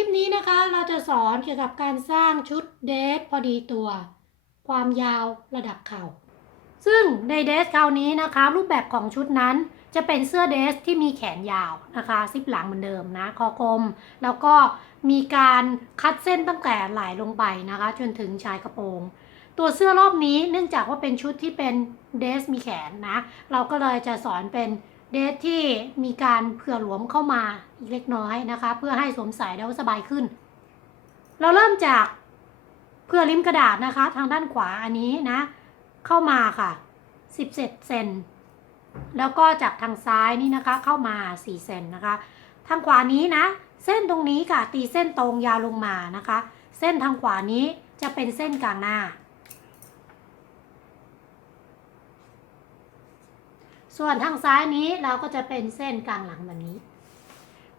ลิปนี้นะคะเราจะสอนเกี่ยวกับการสร้างชุดเดรสพอดีตัว ความยาวระดับเข่า ซึ่งในเดรสคราวนี้นะคะ รูปแบบของชุดนั้นจะเป็นเสื้อเดรสที่มีแขนยาวนะคะซิปหลังเหมือนเดิมนะคอกลม แล้วก็มีการคัดเส้นตั้งแต่ไหล่ลงไปนะคะ จนถึงชายกระโปรง ตัวเสื้อรอบนี้เนื่องจากว่าเป็นชุดที่เป็นเดรสมีแขนนะ เราก็เลยจะสอนเป็น เดรสที่มีการเผื่อหลวมเข้ามาอีกเล็กน้อยนะคะ เพื่อให้สวมใส่แล้วสบายขึ้น เราเริ่มจากเผื่อริมกระดาษนะคะ ทางด้านขวาอันนี้นะ เข้ามาค่ะ17เซนแล้วก็จากทางซ้ายนี่นะคะเข้ามา4เซนนะคะ ทางขวานี้นะ เส้นตรงนี้ค่ะ ตีเส้นตรงยาวลงมานะคะ เส้นทางขวานี้จะเป็นเส้นกลางหน้า ส่วนทางซ้ายนี้เราก็จะเป็นเส้นกลางหลังแบบนี้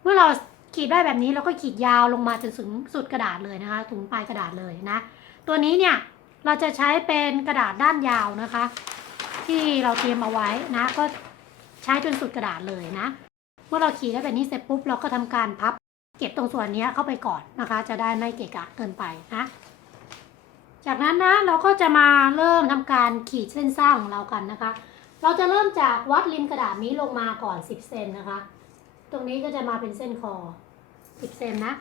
เมื่อเราขีดได้แบบนี้เราก็ขีดยาวลงมาจนถึงสุดกระดาษเลยนะคะถึงปลายกระดาษเลยนะ ตัวนี้เนี่ยเราจะใช้เป็นกระดาษด้านยาวนะคะ ที่เราเตรียมเอาไว้นะ ก็ใช้จนสุดกระดาษเลยนะ เมื่อเราขีดได้แบบนี้เสร็จปุ๊บเราก็ทำการพับ เก็บตรงส่วนนี้เข้าไปก่อนนะคะ จะได้ไม่เกะกะเกินไปนะจากนั้นนะเราก็จะมาเริ่มทำการขีดเส้นสร้างของเรากันนะคะ เราจะเริ่มจากวัดริมกระดาษนี้ลงมาก่อน 10 เซนนะคะ ตรงนี้ก็จะมาเป็นเส้นคอ 10 เซนนะ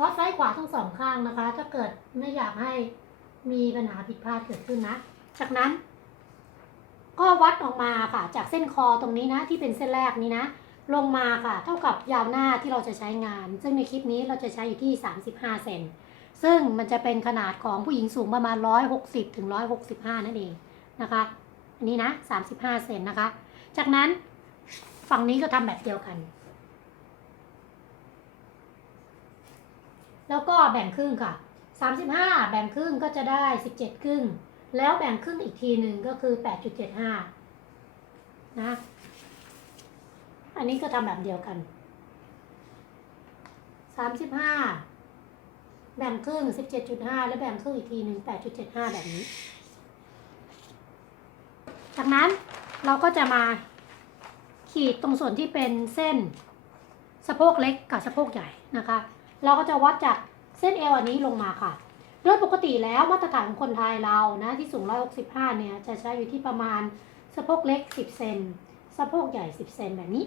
วัดซ้ายขวาทั้งสองข้างนะคะ ถ้าเกิดไม่อยากให้มีปัญหาผิดพลาดเกิดขึ้นนะ จากนั้น ก็วัดออกมาค่ะ จากเส้นคอตรงนี้นะ ที่เป็นเส้นแรกนี้นะ ลงมาค่ะ เท่ากับยาวหน้าที่เราจะใช้งาน ซึ่งในคลิปนี้เราจะใช้อยู่ที่ 35 เซนซึ่งมันจะเป็นขนาดของผู้หญิงสูงประมาณ 160ถึง165 นั่นเองนะคะ อันนี้นะ35เซนนะคะ จากนั้นฝั่งนี้ก็ทำแบบเดียวกัน แล้วก็แบ่งครึ่งค่ะ35แบ่งครึ่งก็จะได้17ครึ่ง แล้วแบ่งครึ่งอีกทีหนึ่งก็คือ8.75นะ อันนี้ก็ทำแบบเดียวกัน35แบ่งครึ่ง17.5แล้วแบ่งครึ่งอีกทีหนึ่ง8.75แบบนี้ จากนั้นเราก็จะมาขีดตรงส่วนที่เป็นเส้นสะโพกเล็กกับสะโพกใหญ่นะคะ เราก็จะวัดจากเส้นเอวอันนี้ลงมาค่ะ โดยปกติแล้วมาตรฐานของคนไทยเรานะที่สูง 165 เนี่ยจะใช้อยู่ที่ประมาณสะโพกเล็ก 10 เซนสะโพกใหญ่ 10 เซนแบบนี้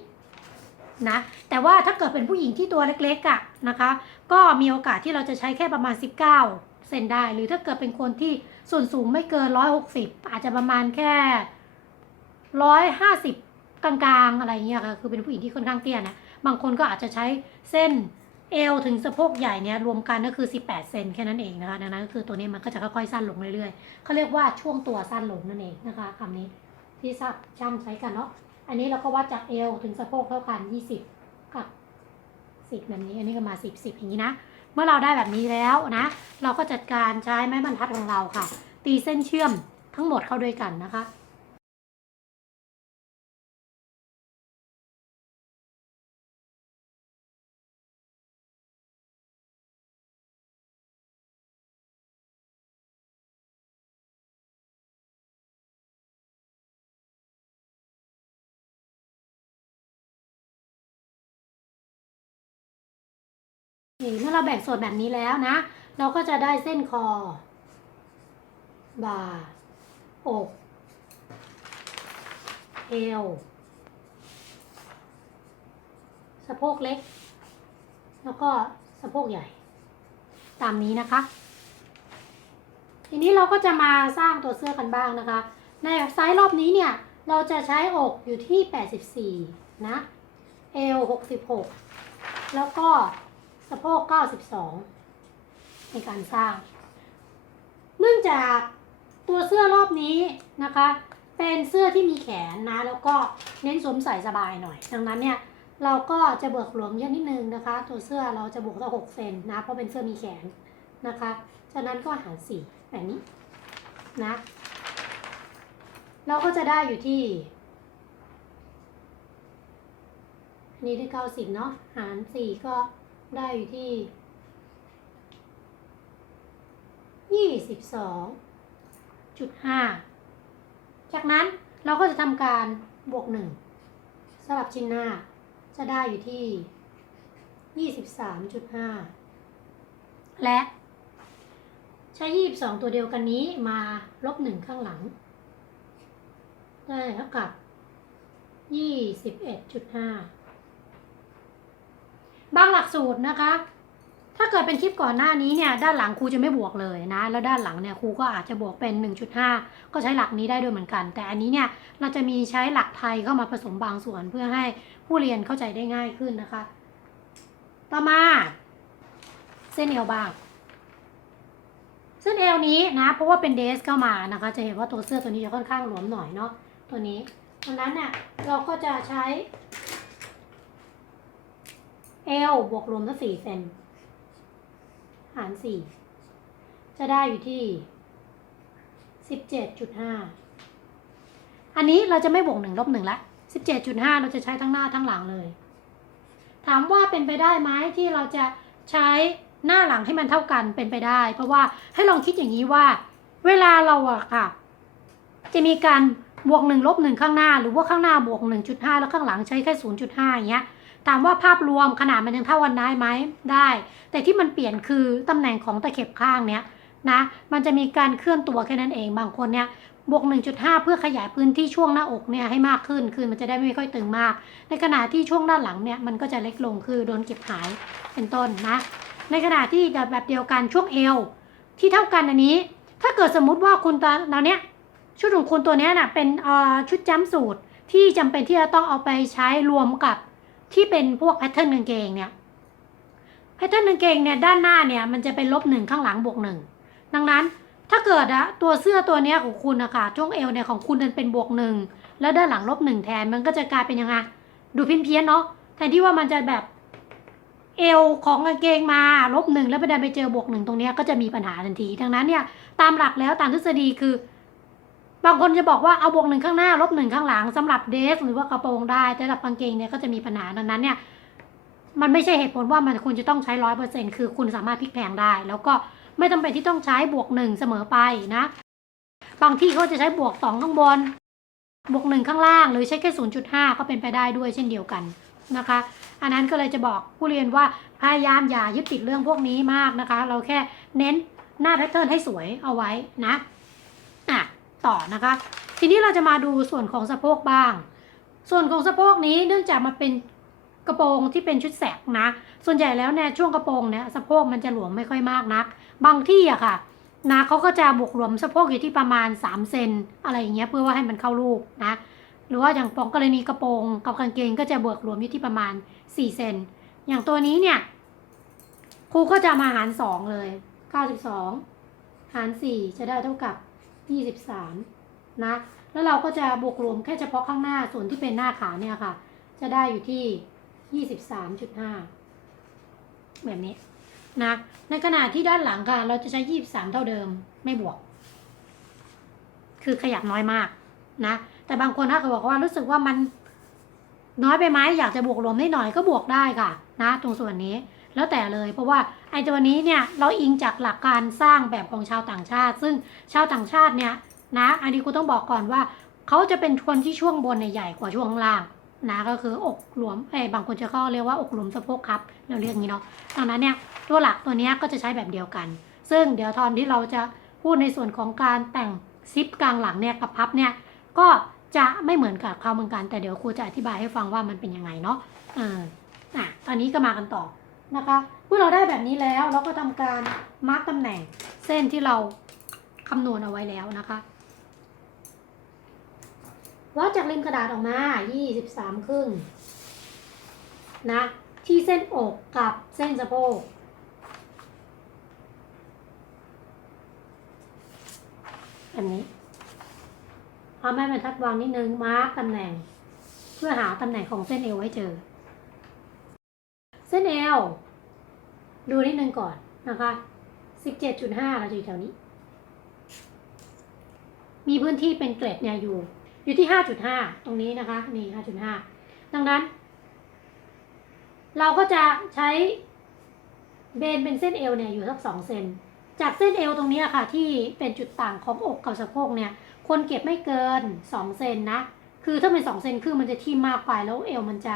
นะแต่ว่าถ้าเกิดเป็นผู้หญิงที่ตัวเล็กๆอะ่ะนะคะ ก็มีโอกาสที่เราจะใช้แค่ประมาณ 19 เซนได้ หรือถ้าเกิดเป็นคนที่ส่วนสูงไม่เกิน 160 อาจจะประมาณแค่ 150กลางๆอะไรเงี้ยค่ะคือเป็นผู้หญิงที่ค่อนข้างเตี้ยนะบางคนก็อาจจะใช้เส้นเอวถึงสะโพกใหญ่เนี่ยรวมกันก็คือ 18 เซนแค่นั้นเองนะคะดังนั้นก็คือตัวนี้มันก็จะค่อยๆสั้นลงเรื่อยๆเขาเรียกว่าช่วงตัวสั้นลงนั่นเองนะคะคำนี้ที่ทราบช่างใช้กันเนาะอันนี้เราก็วัดจากเอวถึงสะโพกเท่ากัน 20 กับ 10แบบนี้อันนี้ก็มา 10 10 อย่างนี้นะ เมื่อเราได้แบบนี้แล้วนะ เราก็จัดการใช้ไม้บรรทัดของเราค่ะ ตีเส้นเชื่อมทั้งหมดเข้าด้วยกันนะคะ เมื่อเราแบ่งส่วนแบบนี้แล้วนะ เราก็จะได้เส้นคอ บ่า อก เอว สะโพกเล็ก แล้วก็สะโพกใหญ่ ตามนี้นะคะ ทีนี้เราก็จะมาสร้างตัวเสื้อกันบ้างนะคะ ในไซส์รอบนี้เนี่ย เราจะใช้อกอยู่ที่ 84 นะ เอว 66 แล้วก็ สะโพก 92 ในการสร้าง เนื่องจากตัวเสื้อรอบนี้นะคะ เป็นเสื้อที่มีแขนนะ แล้วก็เน้นสวมใส่สบายหน่อย ดังนั้นเนี่ย เราก็จะเบิกหลวมเยอะนิดนึงนะคะ ตัวเสื้อเราจะบวกตั้ง6เซนนะ เพราะเป็นเสื้อมีแขนนะคะฉะนั้นก็หาร4แบบนี้นะ เราก็จะได้อยู่ที่นนี้ได้90 เนาะ หาร 4 ก็ ได้อยู่ที่ยี่สิบสองจุดห้าจากนั้นเราก็จะทำการบวกหนึ่งสลับชิ้นหน้าจะได้อยู่ที่ยี่สิบสามจุดห้าและใช้ยี่สิบสองตัวเดียวกันนี้มาลบหนึ่งข้างหลัง ได้เท่ากับยี่สิบเอ็ดจุดห้า บางหลักสูตรนะคะ ถ้าเกิดเป็นคลิปก่อนหน้านี้เนี่ย ด้านหลังครูจะไม่บวกเลยนะ แล้วด้านหลังเนี่ยครูก็อาจจะบวกเป็น 1.5 ก็ใช้หลักนี้ได้ด้วยเหมือนกัน แต่อันนี้เนี่ยเราจะมีใช้หลักไทยเข้ามาผสมบางส่วนเพื่อให้ผู้เรียนเข้าใจได้ง่ายขึ้นนะคะ ต่อมา เส้นเอวบางเส้นเอวนี้นะ เพราะว่าเป็นเดสเข้ามานะคะ จะเห็นว่าตัวเสื้อตัวนี้จะค่อนข้างหลวมหน่อยเนาะตัวนี้ดังนั้นเนี่ยเราก็จะใช้ เอวบวกรวมทั้งสี่เซนหารสี่จะได้อยู่ที่สิบเจ็ดจุดห้าอันนี้เราจะไม่บวกหนึ่งลบหนึ่งละสิบเจ็ดจุดห้าเราจะใช้ทั้งหน้าทั้งหลังเลย ถามว่าเป็นไปได้ไหมที่เราจะใช้หน้าหลังให้มันเท่ากันเป็นไปได้ เพราะว่าให้ลองคิดอย่างนี้ว่า เวลาเราอะค่ะ จะมีการบวกหนึ่งลบหนึ่งข้างหน้า หรือว่าข้างหน้าบวกหนึ่งจุดห้าแล้วข้างหลังใช้แค่ศูนย์จุดห้าอย่างเงี้ย ถามว่าภาพรวมขนาดมันยังเท่ากันได้ไหมได้ แต่ที่มันเปลี่ยนคือตำแหน่งของตะเข็บข้างเนี้ยนะมันจะมีการเคลื่อนตัวแค่นั้นเองบางคนเนี่ยบวก 1.5 เพื่อขยายพื้นที่ช่วงหน้าอกเนี่ยให้มากขึ้น คือมันจะได้ไม่ค่อยตึงมาก ในขณะที่ช่วงด้านหลังเนี่ยมันก็จะเล็กลงคือโดนเก็บหายเป็นต้นนะ ในขณะที่แบบเดียวกันช่วงเอวที่เท่ากันอันนี้ ถ้าเกิดสมมุติว่าคุณตอนเราเนี้ยชุดของคุณตัวเนี้ยน่ะเป็นเอ่อชุดจ้ำสูตรที่จำเป็นที่จะต้องเอาไปใช้รวมกับ ที่เป็นพวกแพทเทิร์นกางเกงเนี่ยแพทเทิร์นกางเกงเนี่ยด้านหน้าเนี่ยมันจะเป็นลบหนึ่งข้างหลังบวกหนึ่งดังนั้นถ้าเกิดอะตัวเสื้อตัวเนี้ยของคุณนะคะช่วงเอวเนี่ยของคุณมันเป็นบวกหนึ่งแล้วด้านหลังลบหนึ่งแทนมันก็จะกลายเป็นยังไงดูเพี้ยนเนาะแทนที่ว่ามันจะแบบเอวของกางเกงมาลบหนึ่งแล้วไปดันไปเจอบวกหนึ่งตรงเนี้ยก็จะมีปัญหาทันที ดังนั้นเนี่ยตามหลักแล้วตามทฤษฎีคือ บางคนจะบอกว่าเอาบวกหนึ่งข้างหน้าลบหนึ่งข้างหลังสำหรับเดสหรือว่ากระโปรงได้แต่สำหรับกางเกงเนี่ยก็จะมีปัญหาดังนั้นเนี่ยมันไม่ใช่เหตุผลว่ามันคุณจะต้องใช้ร้อยเปอร์เซ็นคือคุณสามารถพลิกแพงได้ แล้วก็ไม่จำเป็นที่ต้องใช้บวกหนึ่งเสมอไปนะ บางที่เขาจะใช้บวกสองข้างบน บวกหนึ่งข้างล่าง หรือใช้แค่ศูนย์จุดห้าก็เป็นไปได้ด้วยเช่นเดียวกันนะคะ อันนั้นก็เลยจะบอกผู้เรียนว่าพยายามอย่ายึดติดเรื่องพวกนี้มากนะคะ เราแค่เน้นหน้าแพทเทิร์นให้สวยเอาไว้นะอะ ต่อนะคะ ทีนี้เราจะมาดูส่วนของสะโพกบ้าง ส่วนของสะโพกนี้เนื่องจากมันเป็นกระโปรงที่เป็นชุดแสกนะ ส่วนใหญ่แล้วเนี่ยช่วงกระโปรงเนี่ยสะโพกมันจะหลวมไม่ค่อยมากนัก บางที่อะค่ะนะเขาก็จะบวกหลวมสะโพกอยู่ที่ประมาณ 3 เซนอะไรอย่างเงี้ยเพื่อว่าให้มันเข้ารูปนะ หรือว่าอย่างปองกรณีกระโปรงกับกางเกงก็จะบวกหลวมอยู่ที่ประมาณ 4 เซน อย่างตัวนี้เนี่ยครูก็จะมาหาร 2 เลย 92 หาร 4 จะได้เท่ากับ 23 นะ แล้วเราก็จะบวกรวมแค่เฉพาะข้างหน้าส่วนที่เป็นหน้าขาเนี่ยค่ะ จะได้อยู่ที่ 23.5 แบบนี้นะ ในขณะที่ด้านหลังค่ะ เราจะใช้ 23 เท่าเดิมไม่บวก คือขยับน้อยมากนะ แต่บางคนถ้าเขาบอกว่ารู้สึกว่ามันน้อยไปไหมอยากจะบวกรวมนิดหน่อยก็บวกได้ค่ะ นะ ตรงส่วนนี้ แล้วแต่เลย เพราะว่าไอ้ตัวนี้เนี่ยเราอิงจากหลักการสร้างแบบของชาวต่างชาติ ซึ่งชาวต่างชาติเนี่ยนะอันนี้กูต้องบอกก่อนว่าเขาจะเป็นคนที่ช่วงบนใหญ่กว่าช่วงล่างนะก็คืออกหลวมเอ้บางคนจะก็เรียกว่าอกหลวมสะโพกครับเราเรียกงี้เนาะดังนั้นเนี่ยตัวหลักตัวนี้ก็จะใช้แบบเดียวกัน ซึ่งเดี๋ยวตอนที่เราจะพูดในส่วนของการแต่งซิปกลางหลังเนี่ยกับพับเนี่ยก็จะไม่เหมือนกับเขาเหมือนกันแต่เดี๋ยวครูจะอธิบายให้ฟังว่ามันเป็นยังไงเนาะเอออะตอนนี้ก็มากันต่อ นะคะ เมื่อเราได้แบบนี้แล้วเราก็ทำการมาร์กตำแหน่งเส้นที่เราคำนวณเอาไว้แล้วนะคะวัดจากริมกระดาษออกมา 23 ครึ่งนะ ที่เส้นอกกับเส้นสะโพก อันนี้เอาแม่บรรทัดวางนิดนึง มาร์กตำแหน่ง เพื่อหาตำแหน่งของเส้นเอวไว้เจอ เส้นเอวดูนิดนึงก่อนนะคะ17.5เราจะอยู่แถวนี้ มีพื้นที่เป็นเกรดเนี่ยอยู่ อยู่ที่5.5ตรงนี้นะคะ นี่5.5ดังนั้น เราก็จะใช้เบนเป็นเส้นเอวเนี่ยอยู่สัก2เซนจากเส้นเอวตรงนี้ค่ะ ที่เป็นจุดต่างของอกกับสะโพกเนี่ยควรเก็บไม่เกิน 2 เซนนะ คือถ้าเป็น 2 เซนคือมันจะทิ่มากไปแล้วเอวมันจะ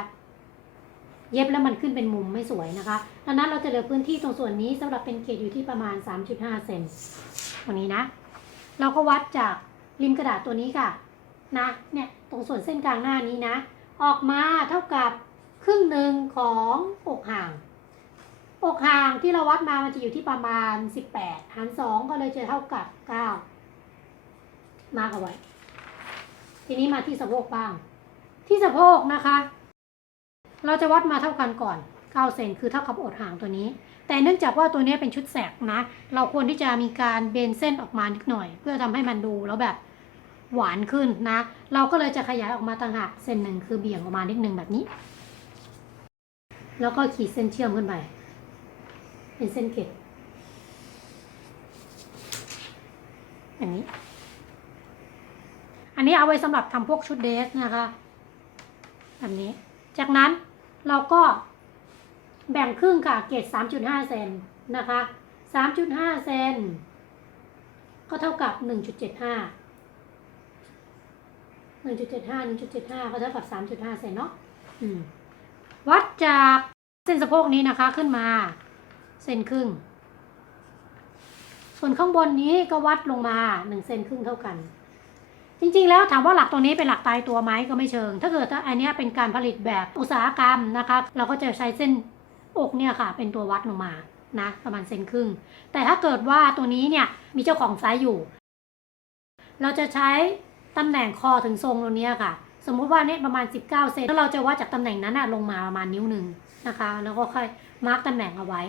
เย็บแล้วมันขึ้นเป็นมุมไม่สวยนะคะ ดังนั้นเราจะเหลือพื้นที่ตรงส่วนนี้สำหรับเป็นเกรดอยู่ที่ประมาณ 3.5 เซนตรงนี้นะ เราก็วัดจากริมกระดาษตัวนี้ค่ะ นะ เนี่ย ตรงส่วนเส้นกลางหน้านี้นะ ออกมาเท่ากับครึ่งหนึ่งของอกห่าง อกห่างที่เราวัดมามันจะอยู่ที่ประมาณ 18 หาร 2 ก็เลยจะเท่ากับ 9 มาเอาไว้ ทีนี้มาที่สะโพกบ้าง ที่สะโพกนะคะ เราจะวัดมาเท่ากันก่อน 9 เซนคือเท่ากับอกห่างตัวนี้ แต่เนื่องจากว่าตัวนี้เป็นชุดแสกนะ เราควรที่จะมีการเบนเส้นออกมานิดหน่อย เพื่อทำให้มันดูแล้วแบบหวานขึ้นนะ เราก็เลยจะขยายออกมาต่างหากเส้นหนึ่งคือเบี่ยงออกมานิดหนึ่งแบบนี้ แล้วก็ขีดเส้นเชื่อมขึ้นไป เป็นเส้นเกล็ดอันนี้ อันนี้เอาไว้สำหรับทำพวกชุดเดรสนะคะ แบบนี้ จากนั้น เราก็แบ่งครึ่งค่ะ เกรด3.5 เซนนะคะ 3.5 เซนก็เท่ากับ 1.75 1.75 1.75 ก็เท่ากับ 3.5 เซนเนาะวัดจากเส้นสะโพกนี้นะคะขึ้นมา เซนครึ่ง ส่วนข้างบนนี้ก็วัดลงมา 1 เซนครึ่งเท่ากัน จริงๆ แล้วถามว่าหลักตัวนี้เป็นหลักตายตัวไหมก็ไม่เชิง ถ้าเกิดถ้าอันนี้เป็นการผลิตแบบอุตสาหกรรมนะคะ เราก็จะใช้เส้นอกเนี่ยค่ะ เป็นตัววัดลงมานะประมาณเซนครึ่ง แต่ถ้าเกิดว่าตัวนี้เนี่ยมีเจ้าของไซส์อยู่ เราจะใช้ตำแหน่งคอถึงทรงตรงเนี้ยค่ะ สมมุติว่าเนี่ยประมาณ 19 เซนแล้วเราจะวัดจากตำแหน่งนั้นลงมาประมาณนิ้วหนึ่งนะคะ แล้วก็ค่อยมาร์กตำแหน่งเอาไว้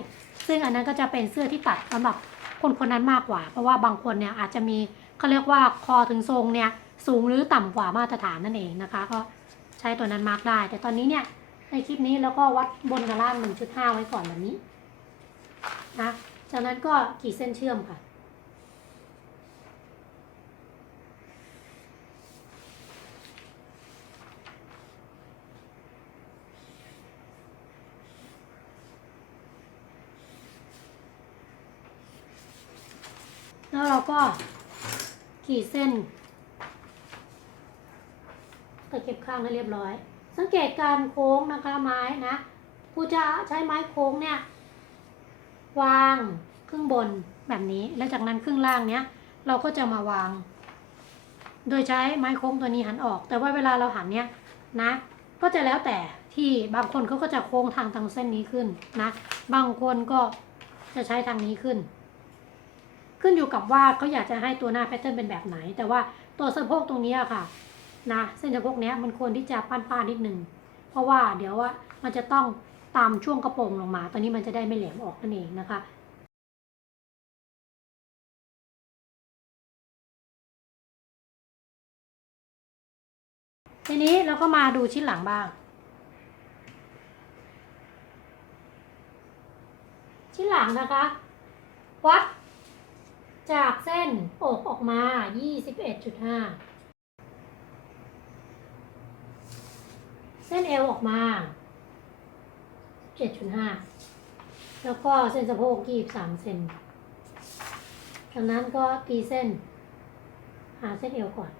ซึ่งอันนั้นก็จะเป็นเสื้อที่ตัดสำหรับคนคนนั้นมากกว่า เพราะว่าบางคนเนี่ยอาจจะมี เขาเรียกว่าคอถึงทรงเนี่ยสูงหรือต่ำกว่ามาตรฐานนั่นเองนะคะ ก็ใช้ตัวนั้นมาร์กได้ แต่ตอนนี้เนี่ยในคลิปนี้เราก็วัดบนกับล่าง 1.5 ไว้ก่อนแบบนี้นะจากนั้นก็ขีดเส้นเชื่อมค่ะ แล้วเราก็ ขีดเส้นตะเข็บข้างให้เรียบร้อย สังเกตการโค้งนะคะไม้นะครูจะใช้ไม้โค้งเนี่ย วางครึ่งบนแบบนี้ แล้วจากนั้นครึ่งล่างเนี้ย เราก็จะมาวาง โดยใช้ไม้โค้งตัวนี้หันออก แต่ว่าเวลาเราหันเนี้ยนะ ก็จะแล้วแต่ที่บางคนเขาก็จะโค้งทางทางเส้นนี้ขึ้นนะ บางคนก็จะใช้ทางนี้ขึ้น ขึ้นอยู่กับว่าเขาอยากจะให้ตัวหน้าแพทเทิร์นเป็นแบบไหน แต่ว่าตัวสะโพกตรงนี้ค่ะนะเส้นสะโพกเนี้ยมันควรที่จะป้านๆนิดนึงเพราะว่าเดี๋ยวว่ามันจะต้องตามช่วงกระโปรงลงมา ตอนนี้มันจะได้ไม่แหลมออกนั่นเองนะคะทีนี้เราก็มาดูชิ้นหลังบ้าง ชิ้นหลังนะคะ วัด จากเส้นอกออกมา 21.5 เส้นเอวออกมา 7.5 แล้วก็เส้นสะโพก23เซนจากนั้นก็ตีเส้น หาเส้นเอวก่อน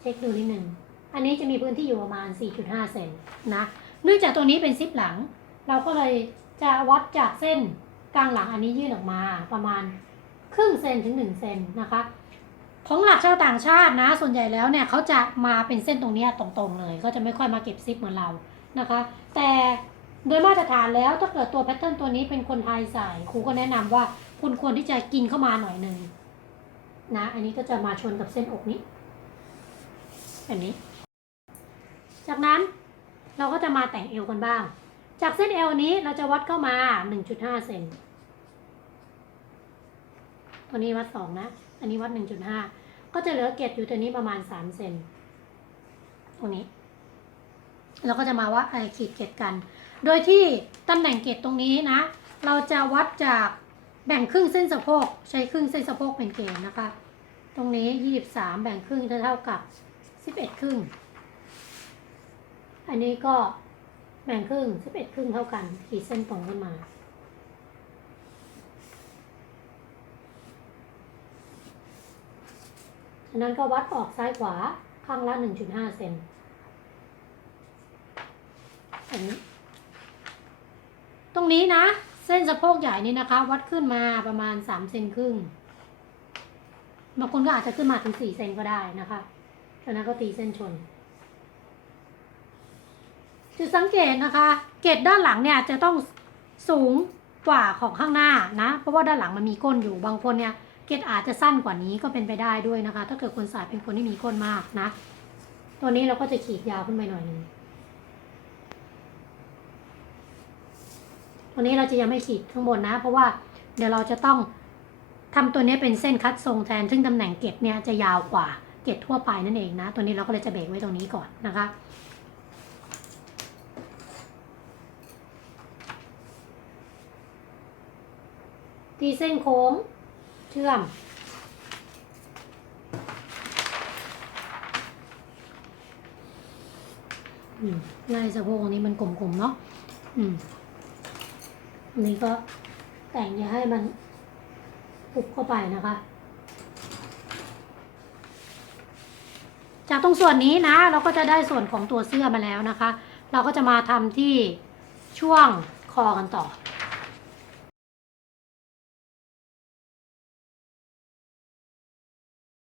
เช็คดูนิดหนึ่ง อันนี้จะมีพื้นที่อยู่ประมาณ 4.5 เซนนะ เนื่องจากตัวนี้เป็นซิปหลัง เราก็เลยจะวัดจากเส้น กลางหลังอันนี้ยื่นออกมาประมาณครึ่งเซนถึง1เซนนะคะ ของหลักชาวต่างชาตินะ ส่วนใหญ่แล้วเนี่ยเขาจะมาเป็นเส้นตรงนี้ตรงๆเลยก็จะไม่ค่อยมาเก็บซิปเหมือนเรานะคะ แต่โดยมาตรฐานแล้วถ้าเกิดตัวแพทเทิร์นตัวนี้เป็นคนไทยใส่ครูก็แนะนำว่าคุณควรที่จะกินเข้ามาหน่อยหนึ่งนะอันนี้ก็จะมาชนกับเส้นอกนี้แบบนี้ จากนั้นเราก็จะมาแต่งเอวกันบ้าง จากเส้นเอวนี้เราจะวัดเข้ามา 1.5 เซนตัวนี้วัด 2 นะ อันนี้วัด 1.5 ก็จะเหลือเกล็ดอยู่ตัวนี้ประมาณ 3 เซนตรงนี้ เราก็จะมาวัดไอขีดเกล็ดกัน โดยที่ตำแหน่งเกล็ดตรงนี้นะ เราจะวัดจากแบ่งครึ่งเส้นสะโพก ใช้ครึ่งเส้นสะโพกเป็นเกณฑ์นะคะ ตรงนี้ 23 แบ่งครึ่งเท่ากับ 11 ครึ่ง อันนี้ก็ แบ่งครึ่ง11ครึ่งเท่ากัน ขีดเส้นตรงขึ้นมา ฉะนั้นก็วัดออกซ้ายขวาข้างละ1.5เซนตรงนี้ตรงนี้นะ เส้นสะโพกใหญ่นี่นะคะ วัดขึ้นมาประมาณสามเซนครึ่งบางคนก็อาจจะขึ้นมาถึงสี่เซนก็ได้นะคะจากนั้นก็ตีเส้นชน จุดสังเกตนะคะ เกตด้านหลังเนี่ยจะต้องสูงกว่าของข้างหน้านะ เพราะว่าด้านหลังมันมีก้นอยู่บางคนเนี่ยเกตอาจจะสั้นกว่านี้ก็เป็นไปได้ด้วยนะคะ ถ้าเกิดคนสายเป็นคนที่มีก้นมากนะ ตัวนี้เราก็จะขีดยาวขึ้นไปหน่อยนึงตัวนี้เราจะยังไม่ขีดข้างบนนะ เพราะว่าเดี๋ยวเราจะต้องทำตัวนี้เป็นเส้นคัดทรงแทน ซึ่งตำแหน่งเกตเนี่ยจะยาวกว่าเกตทั่วไปนั่นเองนะ ตัวนี้เราก็เลยจะเบรกไว้ตรงนี้ก่อนนะคะ ตีเส้นโค้ง เชื่อมอืมไล่สะโพกนี้มันกลมๆเนาะอืมนนี้ก็แต่งอย่าให้มันปุบเข้าไปนะคะ จากตรงส่วนนี้นะ เราก็จะได้ส่วนของตัวเสื้อมาแล้วนะคะ เราก็จะมาทำที่ช่วงคอกันต่อ